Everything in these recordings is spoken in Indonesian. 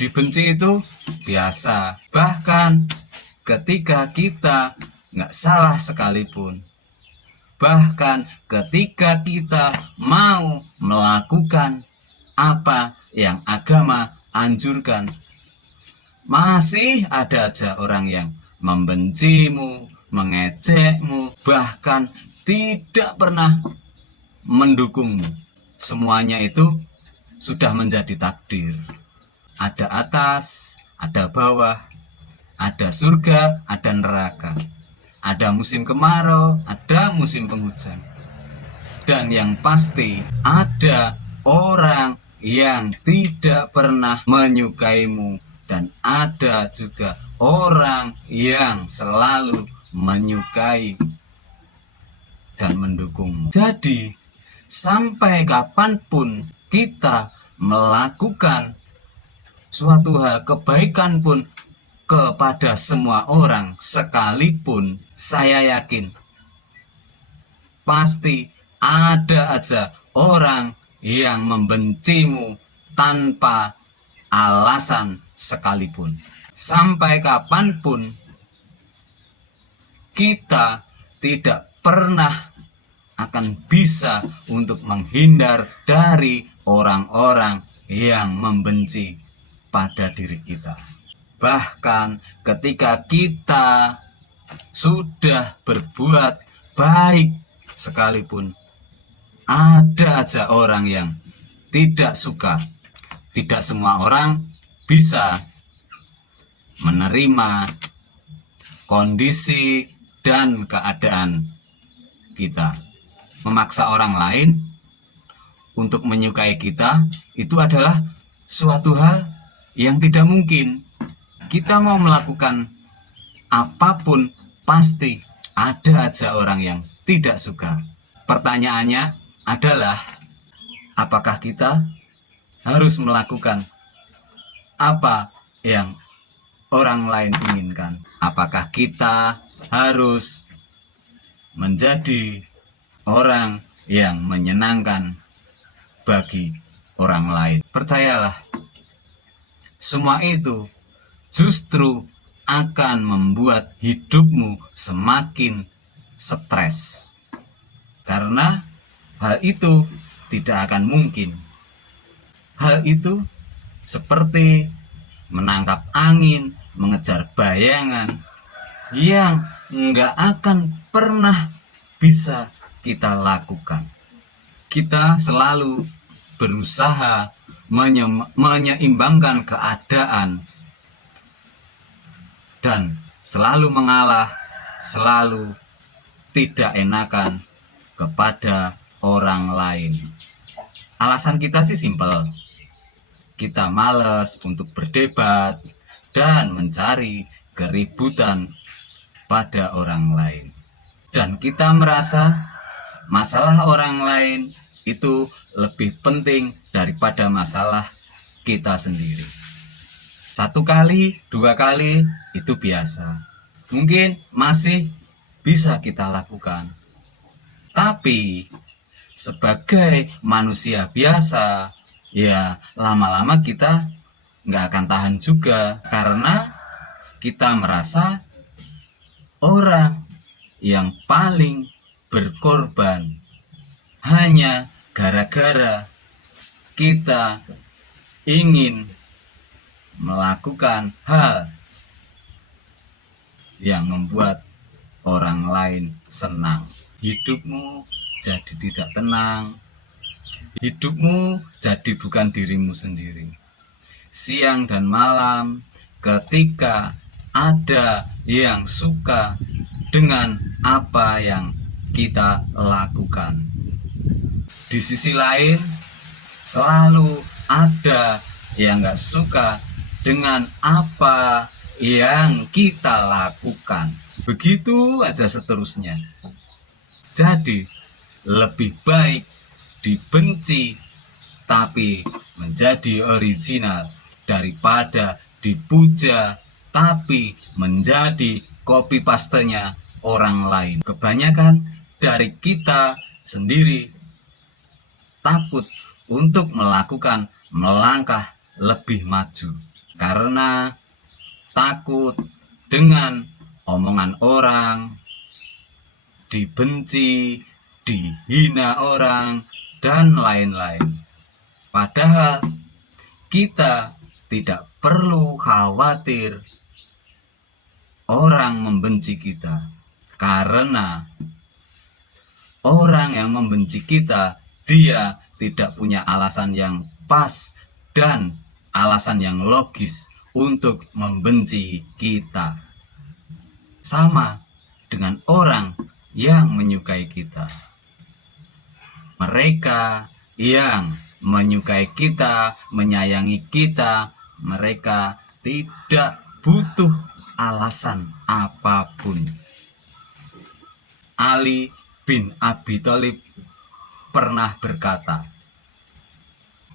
Dibenci itu biasa, bahkan ketika kita nggak salah sekalipun, bahkan ketika kita mau melakukan apa yang agama anjurkan, masih ada aja orang yang membencimu, mengejekmu, bahkan tidak pernah mendukungmu. Semuanya itu sudah menjadi takdir. Ada atas, ada bawah, ada surga, ada neraka, ada musim kemarau, ada musim penghujan. Dan yang pasti ada orang yang tidak pernah menyukaimu, dan ada juga orang yang selalu menyukai dan mendukungmu. Jadi sampai kapanpun kita melakukan suatu hal kebaikan pun kepada semua orang sekalipun, saya yakin pasti ada aja orang yang membencimu tanpa alasan sekalipun. Sampai kapanpun kita tidak pernah akan bisa untuk menghindar dari orang-orang yang membenci pada diri kita. Bahkan ketika kita sudah berbuat baik sekalipun, ada aja orang yang tidak suka. Tidak semua orang bisa menerima kondisi dan keadaan kita. Memaksa orang lain untuk menyukai kita itu adalah suatu hal yang tidak mungkin. Kita mau melakukan apapun pasti ada aja orang yang tidak suka. Pertanyaannya adalah, apakah kita harus melakukan apa yang orang lain inginkan? Apakah kita harus menjadi orang yang menyenangkan bagi orang lain? Percayalah, semua itu justru akan membuat hidupmu semakin stres. Karena hal itu tidak akan mungkin. Hal itu seperti menangkap angin, mengejar bayangan yang nggak akan pernah bisa kita lakukan. Kita selalu berusaha menyeimbangkan keadaan dan selalu mengalah, selalu tidak enakan kepada orang lain. Alasan kita sih simpel. Kita malas untuk berdebat dan mencari keributan pada orang lain. Dan kita merasa masalah orang lain itu lebih penting daripada masalah kita sendiri. 1 kali, 2 kali itu biasa. Mungkin masih bisa kita lakukan. Tapi sebagai manusia biasa, ya lama-lama kita nggak akan tahan juga. Karena kita merasa orang yang paling berkorban hanya gara-gara kita ingin melakukan hal yang membuat orang lain senang. Hidupmu jadi tidak tenang. Hidupmu jadi bukan dirimu sendiri. Siang dan malam ketika ada yang suka dengan apa yang kita lakukan, di sisi lain selalu ada yang gak suka dengan apa yang kita lakukan. Begitu aja seterusnya. Jadi lebih baik dibenci tapi menjadi original daripada dipuja tapi menjadi copy pastenya orang lain. Kebanyakan dari kita sendiri takut untuk melangkah lebih maju karena takut dengan omongan orang, dibenci, dihina orang, dan lain-lain. Padahal kita tidak perlu khawatir orang membenci kita, karena orang yang membenci kita, dia tidak punya alasan yang pas dan alasan yang logis untuk membenci kita. Sama dengan orang yang menyukai kita. Mereka yang menyukai kita, menyayangi kita, mereka tidak butuh alasan apapun. Ali bin Abi Thalib pernah berkata,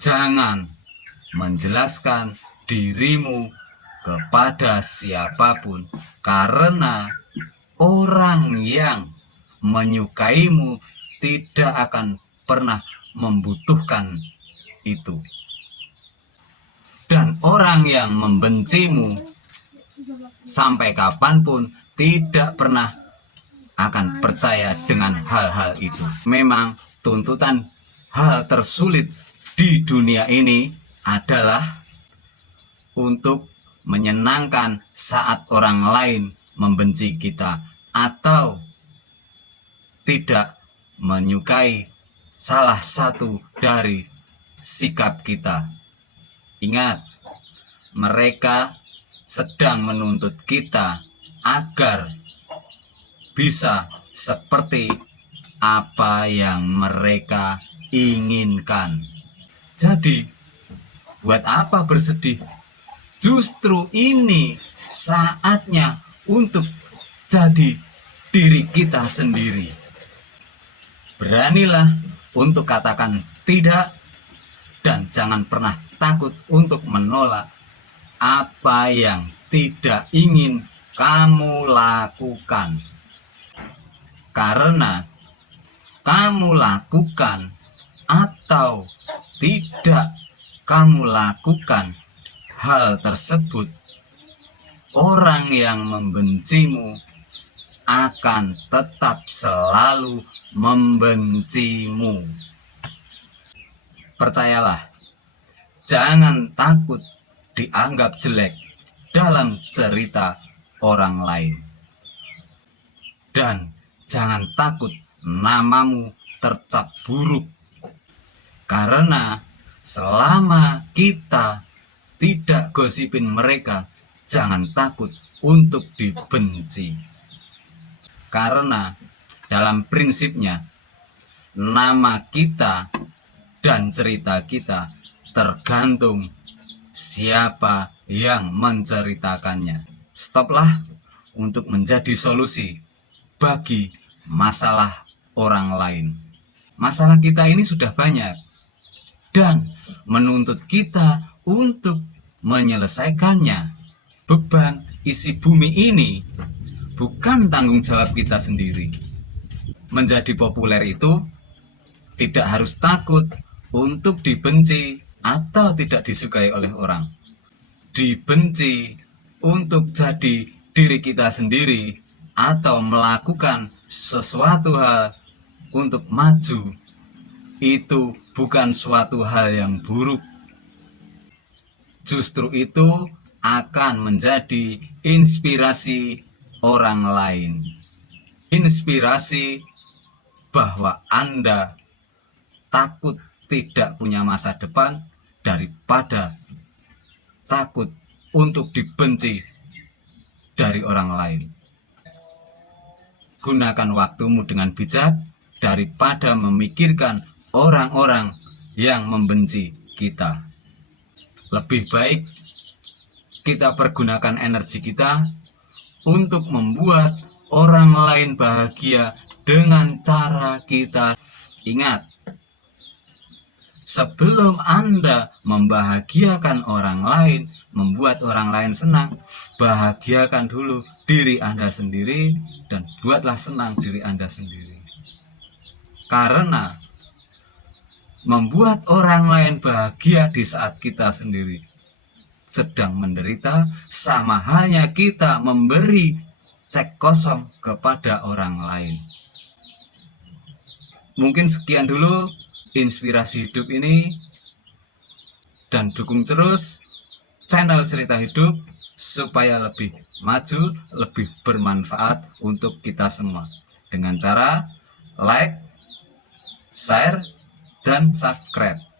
"Jangan menjelaskan dirimu kepada siapapun, karena orang yang menyukaimu tidak akan pernah membutuhkan itu. Dan orang yang membencimu sampai kapanpun tidak pernah akan percaya dengan hal-hal itu." Memang tuntutan hal tersulit di dunia ini adalah untuk menyenangkan saat orang lain membenci kita atau tidak menyukai salah satu dari sikap kita. Ingat, mereka sedang menuntut kita agar bisa seperti apa yang mereka inginkan. Jadi, buat apa bersedih? Justru ini saatnya untuk jadi diri kita sendiri. Beranilah untuk katakan tidak, dan jangan pernah takut untuk menolak apa yang tidak ingin kamu lakukan. Karena kamu lakukan atau tidak kamu lakukan hal tersebut, orang yang membencimu akan tetap selalu membencimu. Percayalah, jangan takut dianggap jelek dalam cerita orang lain. Dan jangan takut namamu tercap buruk. Karena selama kita tidak gosipin mereka, jangan takut untuk dibenci. Karena dalam prinsipnya, nama kita dan cerita kita tergantung siapa yang menceritakannya. Stoplah untuk menjadi solusi bagi masalah orang lain. Masalah kita ini sudah banyak dan menuntut kita untuk menyelesaikannya. Beban isi bumi ini bukan tanggung jawab kita sendiri. Menjadi populer itu tidak harus takut untuk dibenci atau tidak disukai oleh orang. Dibenci untuk jadi diri kita sendiri atau melakukan sesuatu hal untuk maju, itu bukan suatu hal yang buruk. Justru itu akan menjadi inspirasi orang lain. Inspirasi bahwa Anda takut tidak punya masa depan daripada takut untuk dibenci dari orang lain. Gunakan waktumu dengan bijak daripada memikirkan orang-orang yang membenci kita. Lebih baik kita pergunakan energi kita untuk membuat orang lain bahagia dengan cara kita. Ingat, sebelum Anda membahagiakan orang lain, membuat orang lain senang, bahagiakan dulu diri Anda sendiri dan buatlah senang diri Anda sendiri. Karena membuat orang lain bahagia di saat kita sendiri sedang menderita, sama halnya kita memberi cek kosong kepada orang lain. Mungkin sekian dulu inspirasi hidup ini, dan dukung terus channel Cerita Hidup supaya lebih maju, lebih bermanfaat untuk kita semua dengan cara like, share, dan subscribe.